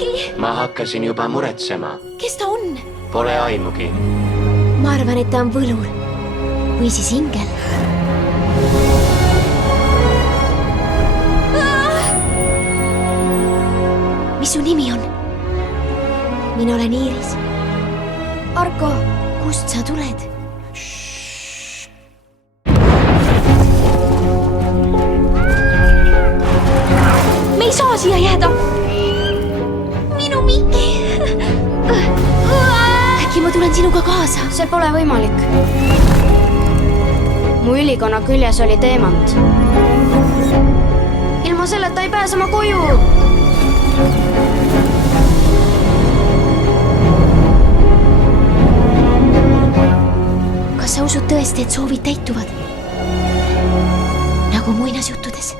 Miki! Ma hakkasin juba muretsema. Kes ta on? Pole aimugi. Ma arvan, et ta on võlur. Või siis ingel. Mis su nimi on? Mina olen Iiris. Arko, kust sa tuled? Me ei saa siia jääda. Minu Miki. Äkki ma tulen sinuga kaasa? See pole võimalik. Mu ülikonna küljes oli teemant. Ilma selleta ei pääse ma koju. Kas sa usud tõesti, et soovid täituvad? Nagu muinasjuttudes.